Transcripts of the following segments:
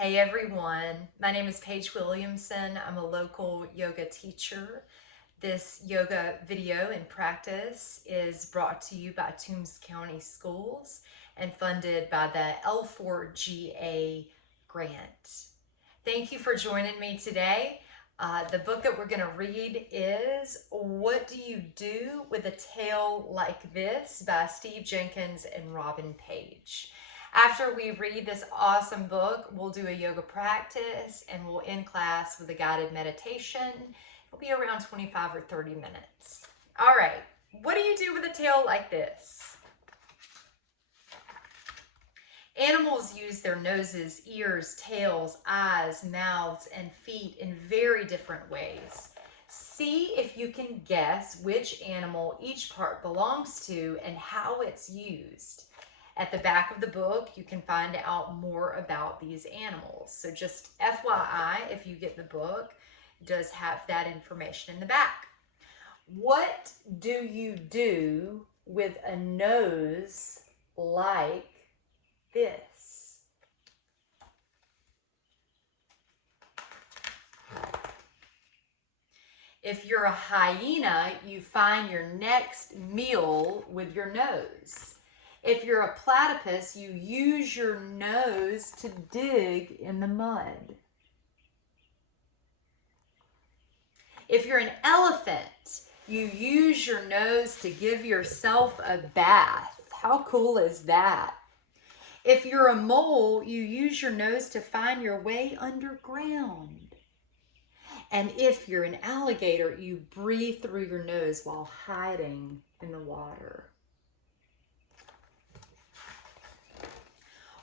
Hey everyone, my name is Paige Williamson. I'm a local yoga teacher. This yoga video and practice is brought to you by Toombs County Schools and funded by the L4GA grant. Thank you for joining me today. The book that we're going to read is What Do You Do with a Tail Like This by Steve Jenkins and Robin Page. After we read this awesome book, we'll do a yoga practice and we'll end class with a guided meditation. It'll be around 25 or 30 minutes. All right, what do you do with a tail like this? Animals use their noses, ears, tails, eyes, mouths, and feet in very different ways. See if you can guess which animal each part belongs to and how it's used. At the back of the book, you can find out more about these animals. So just FYI, if you get the book, it does have that information in the back. What do you do with a nose like this? If you're a hyena, you find your next meal with your nose. If you're a platypus, you use your nose to dig in the mud. If you're an elephant, you use your nose to give yourself a bath. How cool is that? If you're a mole, you use your nose to find your way underground. And if you're an alligator, you breathe through your nose while hiding in the water.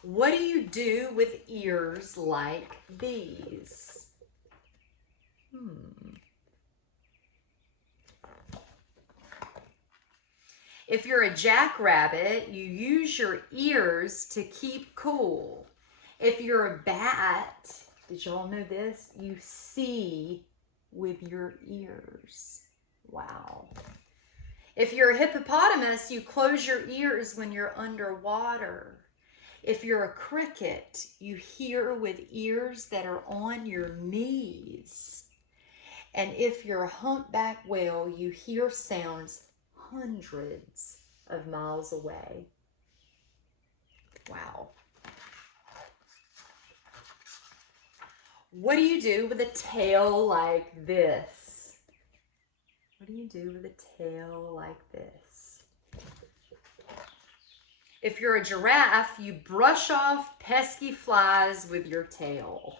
What do you do with ears like these? If you're a jackrabbit, you use your ears to keep cool. If you're a bat, did y'all know this? You see with your ears. Wow. If you're a hippopotamus, you close your ears when you're underwater. If you're a cricket, you hear with ears that are on your knees. And if you're a humpback whale, you hear sounds hundreds of miles away. Wow. What do you do with a tail like this? What do you do with a tail like this? If you're a giraffe, you brush off pesky flies with your tail.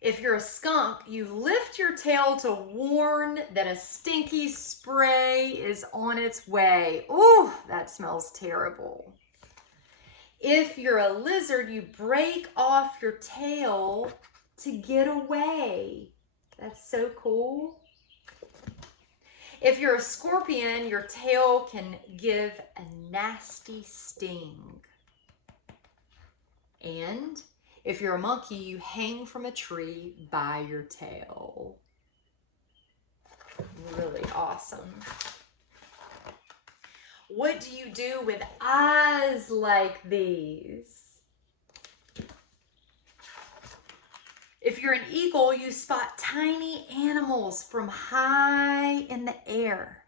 If you're a skunk, you lift your tail to warn that a stinky spray is on its way. Ooh, that smells terrible. If you're a lizard, you break off your tail to get away. That's so cool. If you're a scorpion, your tail can give a nasty sting. And if you're a monkey, you hang from a tree by your tail. Really awesome. What do you do with eyes like these? If you're an eagle, you spot tiny animals from high in the air.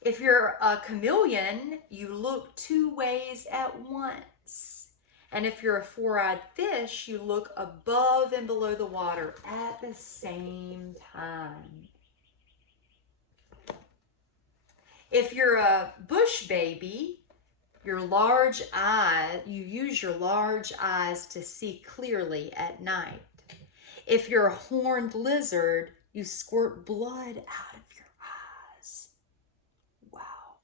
If you're a chameleon, you look two ways at once. And if you're a four-eyed fish, you look above and below the water at the same time. If you're a bush baby, you use your large eyes to see clearly at night. If you're a horned lizard, you squirt blood out of your eyes. Wow.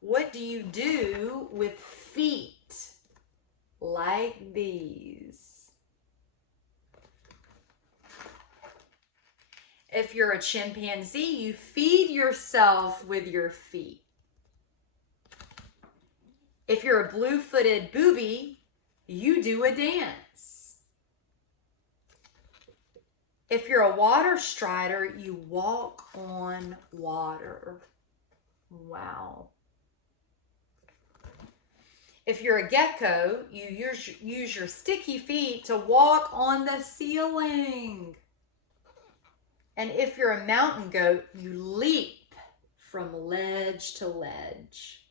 What do you do with feet like these? If you're a chimpanzee, you feed yourself with your feet. If you're a blue-footed booby, you do a dance. If you're a water strider, you walk on water. Wow. If you're a gecko, you use your sticky feet to walk on the ceiling. And if you're a mountain goat, you leap from ledge to ledge.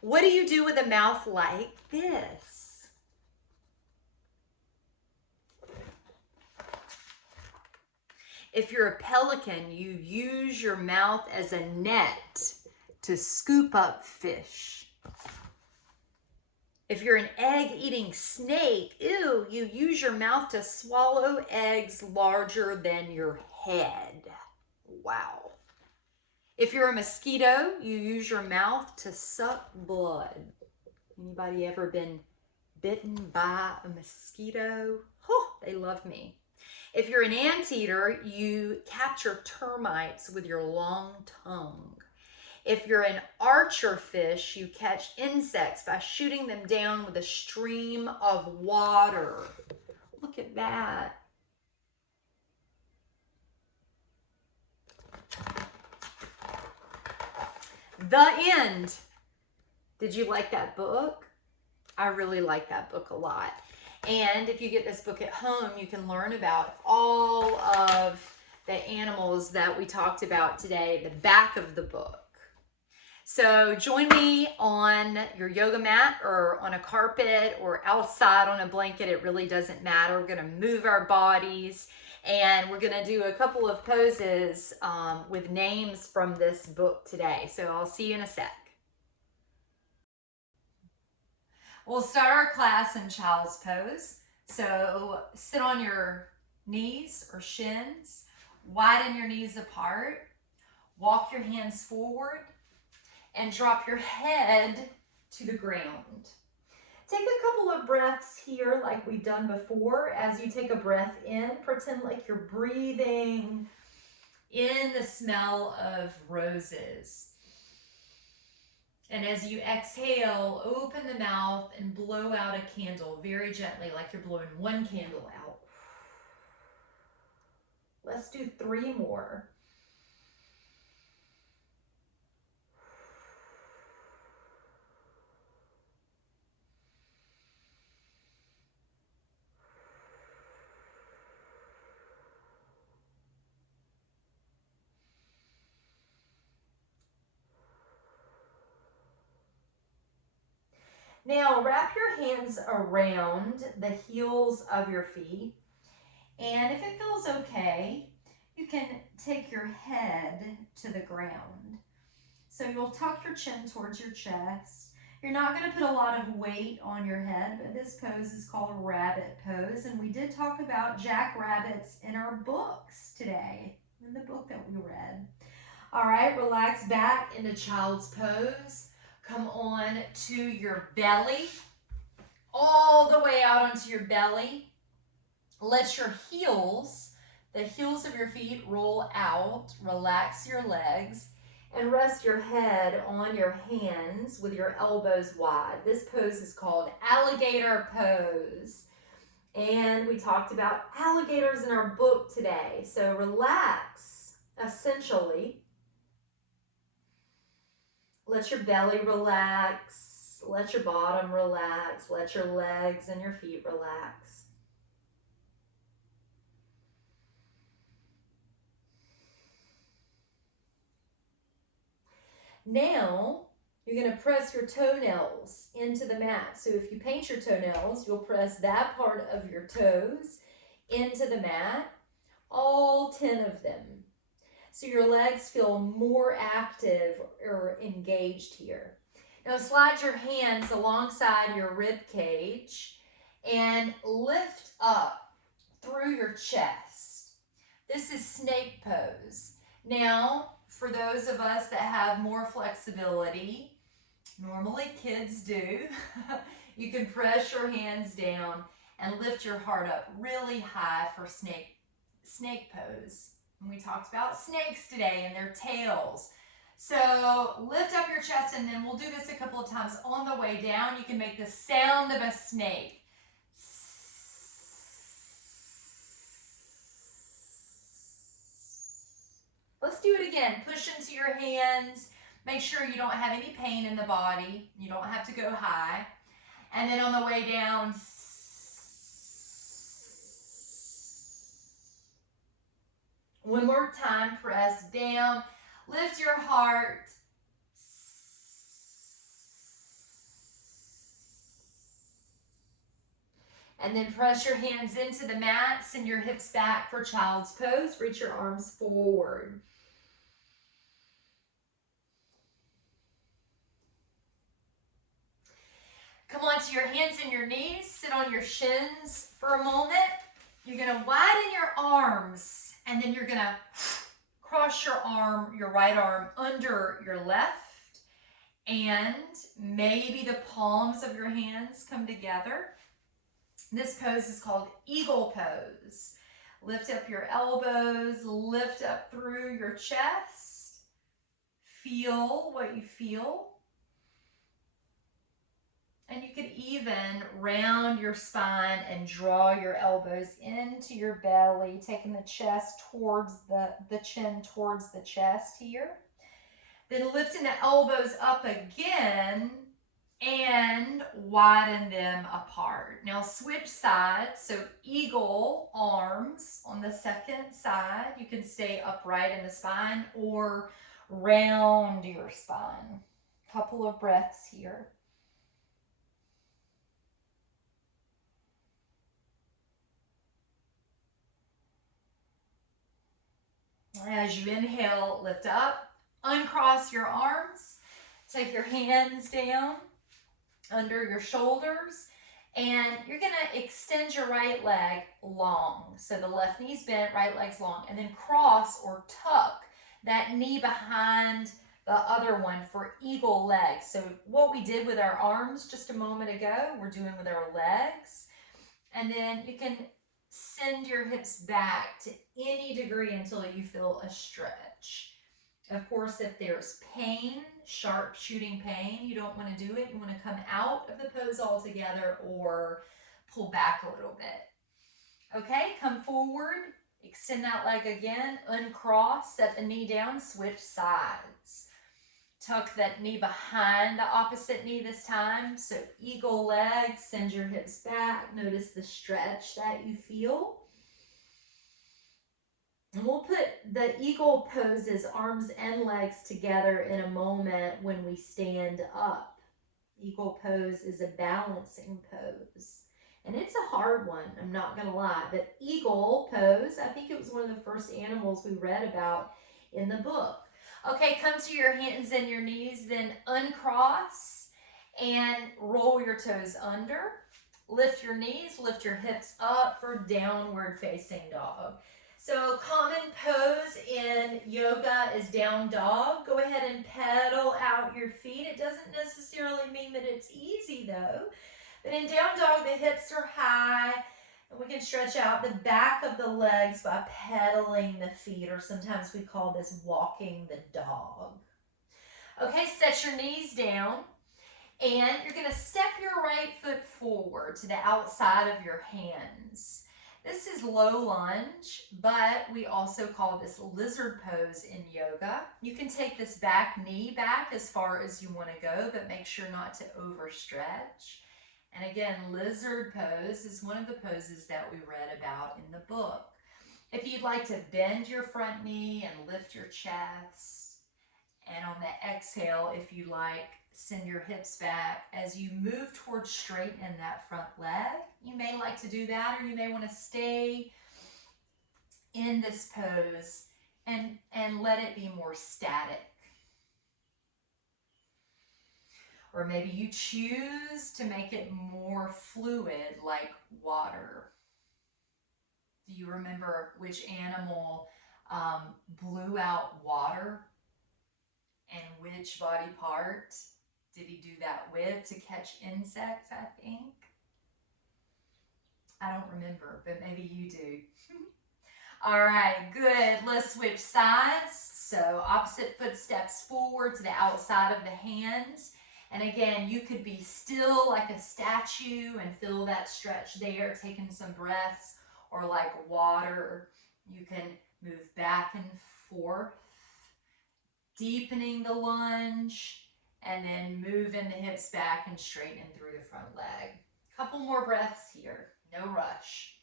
What do you do with a mouth like this? If you're a pelican, you use your mouth as a net to scoop up fish. If you're an egg-eating snake, ew, you use your mouth to swallow eggs larger than your head. Wow. If you're a mosquito, you use your mouth to suck blood. Anybody ever been bitten by a mosquito? Oh, they love me. If you're an anteater, you capture termites with your long tongue. If you're an archer fish, you catch insects by shooting them down with a stream of water. Look at that. The end. Did you like that book? I really like that book a lot. And if you get this book at home, you can learn about all of the animals that we talked about today, the back of the book. So join me on your yoga mat or on a carpet or outside on a blanket. It really doesn't matter. We're going to move our bodies and we're going to do a couple of poses with names from this book today. So I'll see you in a sec. We'll start our class in child's pose. So sit on your knees or shins, widen your knees apart, walk your hands forward, and drop your head to the ground. Take a couple of breaths here like we've done before. As you take a breath in, pretend like you're breathing in the smell of roses. And as you exhale, open the mouth and blow out a candle very gently, like you're blowing one candle out. Let's do 3 more. Now wrap your hands around the heels of your feet, and if it feels okay, you can take your head to the ground. So you'll tuck your chin towards your chest. You're not going to put a lot of weight on your head, but this pose is called a rabbit pose, and we did talk about jackrabbits in our books today, in the book that we read. All right, relax back into child's pose. Come on to your belly, all the way out onto your belly. Let your heels, the heels of your feet roll out. Relax your legs and rest your head on your hands with your elbows wide. This pose is called alligator pose. And we talked about alligators in our book today. So relax, essentially. Let your belly relax, let your bottom relax, let your legs and your feet relax. Now, you're going to press your toenails into the mat. So if you paint your toenails, you'll press that part of your toes into the mat, all 10 of them. So your legs feel more active or engaged here. Now slide your hands alongside your rib cage and lift up through your chest. This is snake pose. Now, for those of us that have more flexibility, normally kids do, you can press your hands down and lift your heart up really high for snake pose. And we talked about snakes today and their tails. So lift up your chest, and then we'll do this a couple of times. On the way down, you can make the sound of a snake. Let's do it again. Push into your hands. Make sure you don't have any pain in the body. You don't have to go high. And then on the way down, one more time, press down, lift your heart. And then press your hands into the mat, send your hips back for child's pose, reach your arms forward. Come onto your hands and your knees, sit on your shins for a moment. You're gonna widen your arms, and then you're gonna cross your arm, your right arm under your left, and maybe the palms of your hands come together. This pose is called Eagle Pose. Lift up your elbows, lift up through your chest. Feel what you feel. And you can even round your spine and draw your elbows into your belly, taking the chest towards the chin towards the chest here. Then lifting the elbows up again and widen them apart. Now switch sides, so eagle arms on the second side. You can stay upright in the spine or round your spine. Couple of breaths here. As you inhale, lift up, uncross your arms, take your hands down under your shoulders, and you're gonna extend your right leg long. So the left knee's bent, right leg's long, and then cross or tuck that knee behind the other one for eagle legs. So what we did with our arms just a moment ago, we're doing with our legs. And then you can send your hips back to any degree until you feel a stretch. Of course, if there's pain, sharp shooting pain, you don't want to do it. You want to come out of the pose altogether or pull back a little bit. Okay, come forward, extend that leg again, uncross, set the knee down, switch sides. Tuck that knee behind the opposite knee this time. So eagle leg, send your hips back. Notice the stretch that you feel. And we'll put the eagle poses, arms and legs together in a moment when we stand up. Eagle pose is a balancing pose. And it's a hard one, I'm not gonna lie. But eagle pose, I think it was one of the first animals we read about in the book. Okay, come to your hands and your knees, then uncross and roll your toes under. Lift your knees, lift your hips up for downward facing dog. So common pose in yoga is down dog. Go ahead and pedal out your feet. It doesn't necessarily mean that it's easy though. But in down dog, the hips are high. And we can stretch out the back of the legs by pedaling the feet, or sometimes we call this walking the dog. Okay, set your knees down, and you're gonna step your right foot forward to the outside of your hands. This is low lunge, but we also call this lizard pose in yoga. You can take this back knee back as far as you wanna go, but make sure not to overstretch. And again, lizard pose is one of the poses that we read about in the book. If you'd like to bend your front knee and lift your chest, and on the exhale, if you like, send your hips back as you move towards straightening that front leg. You may like to do that, or you may want to stay in this pose and let it be more static. Or maybe you choose to make it more fluid, like water. Do you remember which animal blew out water? And which body part did he do that with to catch insects, I think? I don't remember, but maybe you do. All right, good. Let's switch sides. So opposite foot steps forward to the outside of the hands. And again, you could be still like a statue and feel that stretch there, taking some breaths, or like water, you can move back and forth. deepening the lunge, and then moving the hips back and straightening through the front leg. Couple more breaths here, no rush.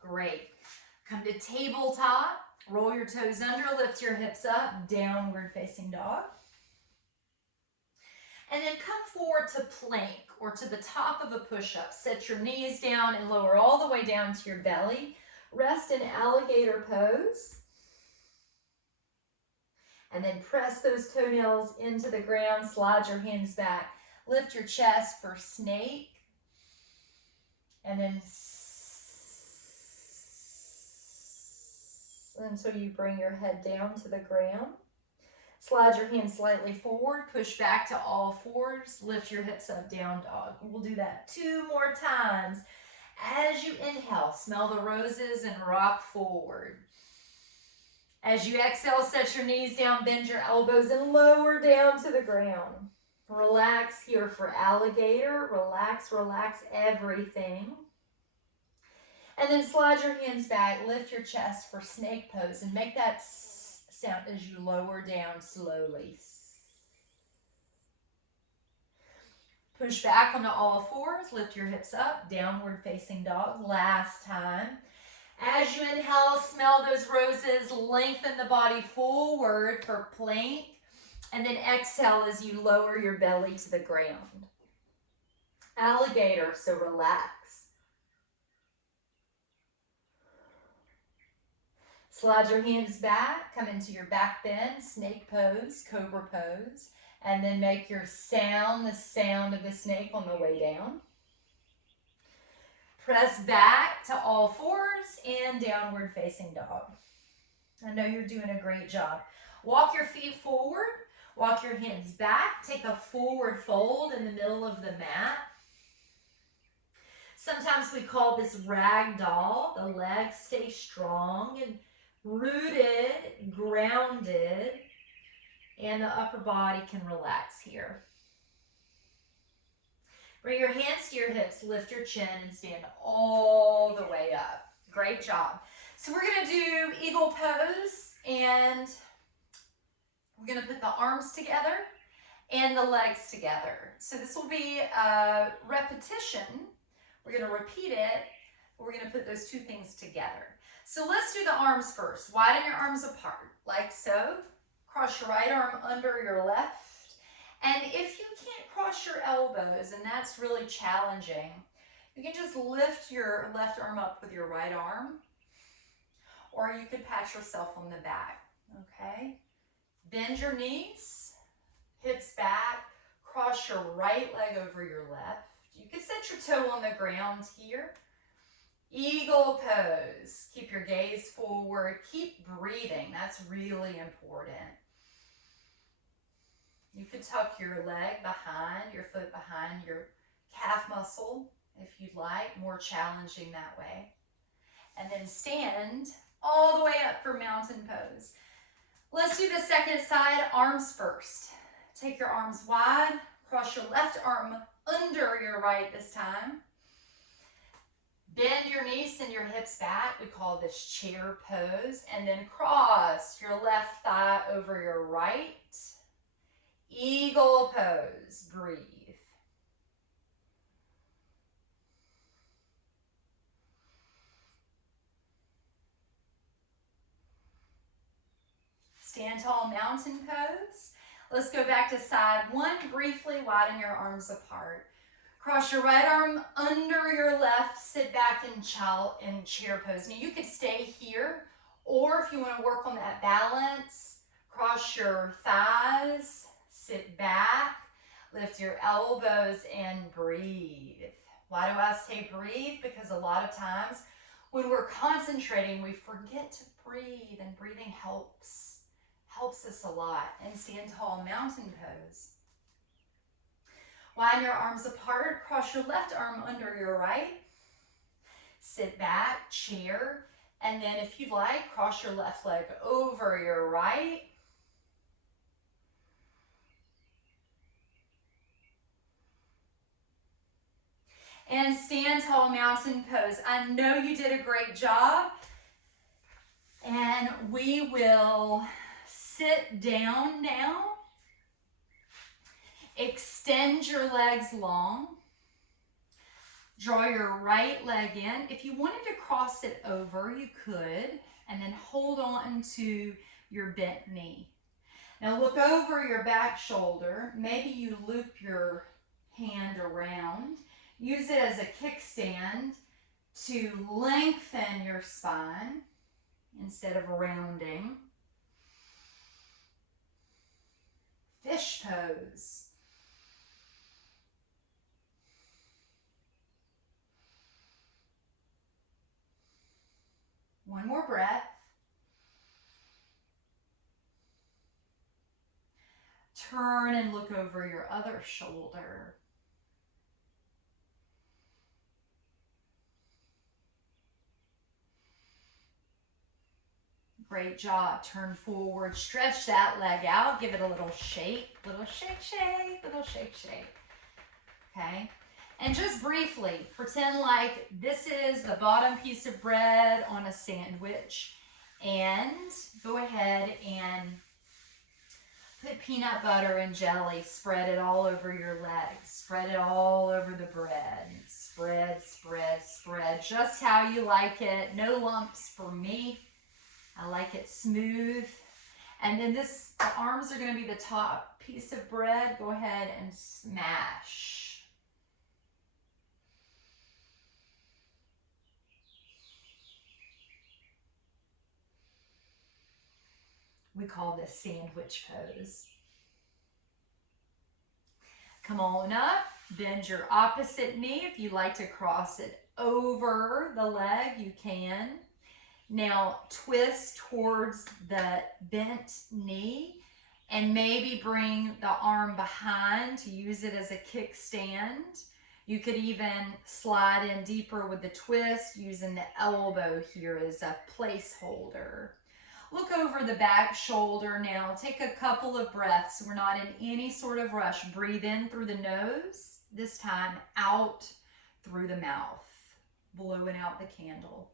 Great. Come to tabletop, roll your toes under, lift your hips up, downward facing dog. And then come forward to plank or to the top of a push-up. Set your knees down and lower all the way down to your belly. Rest in alligator pose. And then press those toenails into the ground, slide your hands back. Lift your chest for snake. And then until you bring your head down to the ground. Slide your hands slightly forward, push back to all fours, lift your hips up, down dog. We'll do that 2 more times. As you inhale, smell the roses and rock forward. As you exhale, set your knees down, bend your elbows and lower down to the ground. Relax here for alligator. Relax, relax everything. And then slide your hands back, lift your chest for snake pose and make that sound as you lower down slowly. Push back onto all fours, lift your hips up, downward facing dog. Last time. As you inhale, smell those roses, lengthen the body forward for plank, and then exhale as you lower your belly to the ground. Alligator, so relax. Slide your hands back, come into your back bend, snake pose, cobra pose, and then make your sound, the sound of the snake on the way down. Press back to all fours and downward facing dog. I know you're doing a great job. Walk your feet forward, walk your hands back, take a forward fold in the middle of the mat. Sometimes we call this ragdoll. The legs stay strong and rooted, grounded, and the upper body can relax here. Bring your hands to your hips, lift your chin, and stand all the way up. Great job. So we're going to do eagle pose, and we're going to put the arms together and the legs together. So this will be a repetition. We're going to repeat it. We're going to put those two things together. So let's do the arms first. Widen your arms apart, like so. Cross your right arm under your left. And if you can't cross your elbows, and that's really challenging, you can just lift your left arm up with your right arm, or you could pat yourself on the back, okay? Bend your knees, hips back, cross your right leg over your left. You can set your toe on the ground here. Eagle pose. Keep your gaze forward. Keep breathing. That's really important. You could tuck your leg behind, your foot behind your calf muscle if you'd like. More challenging that way. And then stand all the way up for mountain pose. Let's do the second side, arms first. Take your arms wide. Cross your left arm under your right this time. Bend your knees and your hips back. We call this chair pose. And then cross your left thigh over your right. Eagle pose. Breathe. Stand tall, mountain pose. Let's go back to side one. Briefly widen your arms apart. Cross your right arm under your left, sit back in chair pose. Now you could stay here, or if you want to work on that balance, cross your thighs, sit back, lift your elbows and breathe. Why do I say breathe? Because a lot of times when we're concentrating, we forget to breathe, and breathing helps us a lot. And stand tall, mountain pose. Widen your arms apart, cross your left arm under your right, sit back, chair, and then if you'd like, cross your left leg over your right. stand tall mountain pose. I know you did a great job. And we will sit down now. Extend your legs long. Draw your right leg in. If you wanted to cross it over, you could. And then hold on to your bent knee. Now look over your back shoulder. Maybe you loop your hand around. Use it as a kickstand to lengthen your spine instead of rounding. Fish pose. One more breath. Turn and look over your other shoulder. Great job. Turn forward, stretch that leg out, give it a little shake, little shake, shake, little shake, shake. Okay? And just briefly, pretend like this is the bottom piece of bread on a sandwich. And go ahead and put peanut butter and jelly, spread it all over your legs, spread it all over the bread. Spread, spread, spread, just how you like it. No lumps for me. I like it smooth. And then the arms are going to be the top piece of bread. Go ahead and smash. We call this sandwich pose. Come on up, bend your opposite knee. If you like to cross it over the leg, you can. Now twist towards the bent knee and maybe bring the arm behind to use it as a kickstand. You could even slide in deeper with the twist using the elbow here as a placeholder. Look over the back shoulder now. Take a couple of breaths. We're not in any sort of rush. Breathe in through the nose. This time out through the mouth. Blowing out the candle.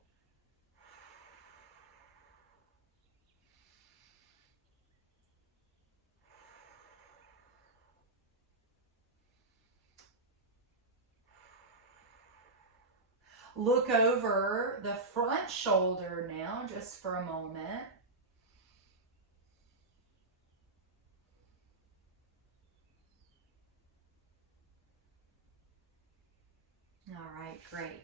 Look over the front shoulder now, just for a moment. All right, great.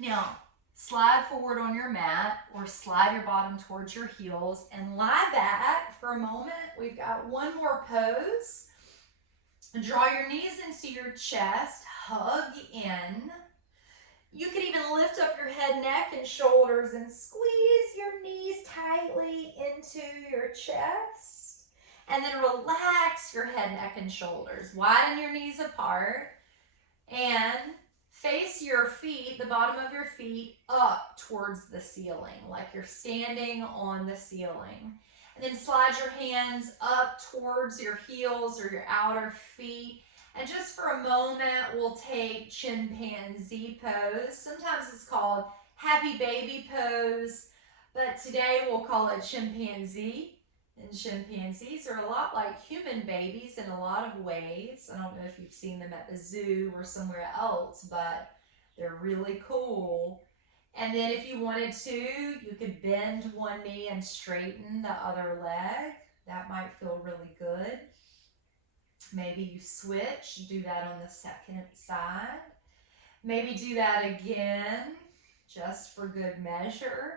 Now, slide forward on your mat or slide your bottom towards your heels and lie back for a moment. We've got one more pose. Draw your knees into your chest, hug in. You can even lift up your head, neck, and shoulders and squeeze your knees tightly into your chest. And then relax your head, neck, and shoulders. Widen your knees apart and face your feet, the bottom of your feet, up towards the ceiling, like you're standing on the ceiling. And then slide your hands up towards your heels or your outer feet. And just for a moment, we'll take chimpanzee pose. Sometimes it's called happy baby pose, but today we'll call it chimpanzee. And chimpanzees are a lot like human babies in a lot of ways. I don't know if you've seen them at the zoo or somewhere else, but they're really cool. And then if you wanted to, you could bend one knee and straighten the other leg. That might feel really good. Maybe you switch, do that on the second side. Maybe do that again, just for good measure.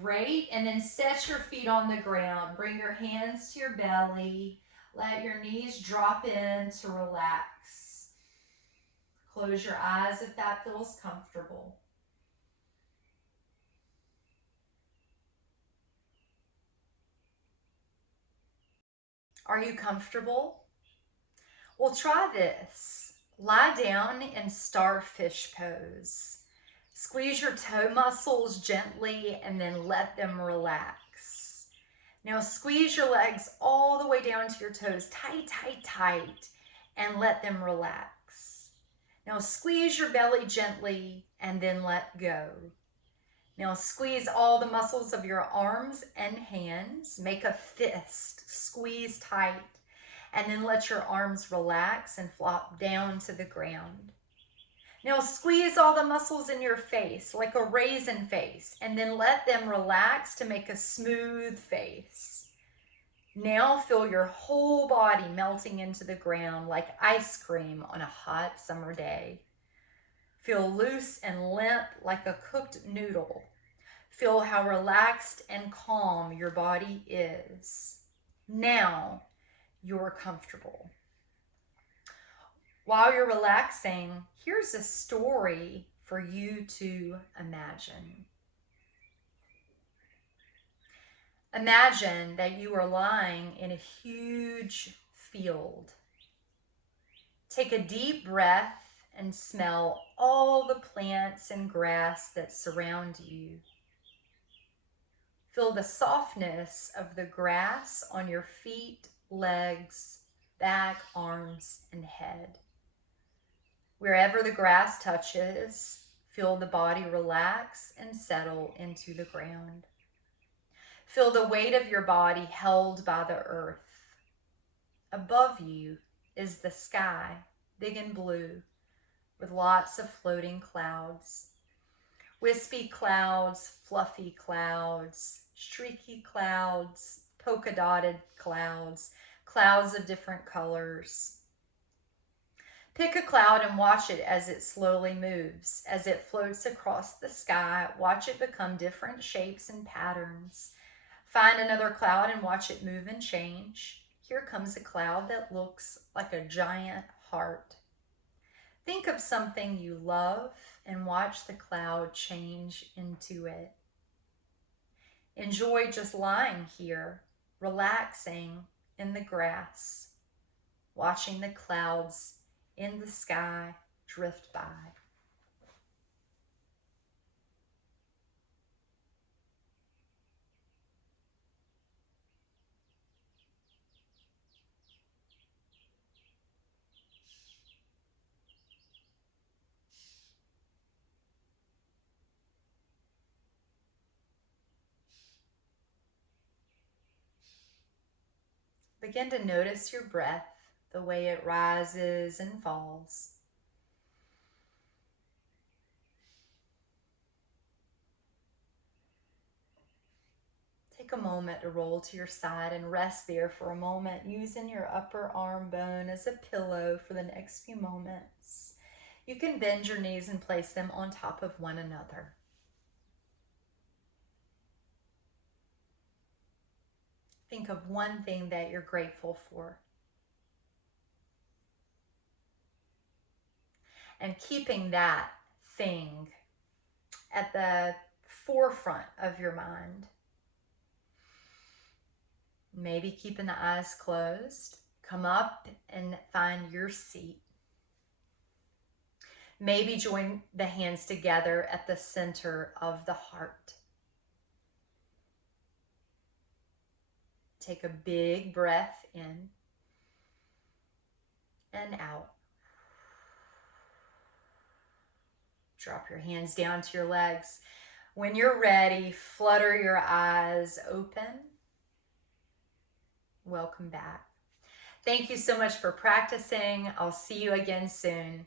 Great, and then set your feet on the ground. Bring your hands to your belly. Let your knees drop in to relax. Close your eyes if that feels comfortable. Are you comfortable? Well, try this. Lie down in starfish pose. Squeeze your toe muscles gently and then let them relax. Now squeeze your legs all the way down to your toes, tight, tight, tight. and let them relax. Now squeeze your belly gently and then let go. Now squeeze all the muscles of your arms and hands. Make a fist, squeeze tight, and then let your arms relax and flop down to the ground. Now squeeze all the muscles in your face like a raisin face, and then let them relax to make a smooth face. Now feel your whole body melting into the ground like ice cream on a hot summer day. Feel loose and limp like a cooked noodle. Feel how relaxed and calm your body is. Now you're comfortable. While you're relaxing, here's a story for you to imagine. Imagine that you are lying in a huge field. Take a deep breath and smell all the plants and grass that surround you. Feel the softness of the grass on your feet, legs, back, arms, and head. Wherever the grass touches, feel the body relax and settle into the ground. Feel the weight of your body held by the earth. Above you is the sky, big and blue, with lots of floating clouds. Wispy clouds, fluffy clouds, streaky clouds, polka-dotted clouds, clouds of different colors. Pick a cloud and watch it as it slowly moves. As it floats across the sky, watch it become different shapes and patterns. Find another cloud and watch it move and change. Here comes a cloud that looks like a giant heart. Think of something you love and watch the cloud change into it. Enjoy just lying here, relaxing in the grass, watching the clouds in the sky drift by. Begin to notice your breath, the way it rises and falls. Take a moment to roll to your side and rest there for a moment, using your upper arm bone as a pillow for the next few moments. You can bend your knees and place them on top of one another. Think of one thing that you're grateful for. And keeping that thing at the forefront of your mind. Maybe keeping the eyes closed. Come up and find your seat. Maybe join the hands together at the center of the heart. Take a big breath in and out. Drop your hands down to your legs. When you're ready, flutter your eyes open. Welcome back. Thank you so much for practicing. I'll see you again soon.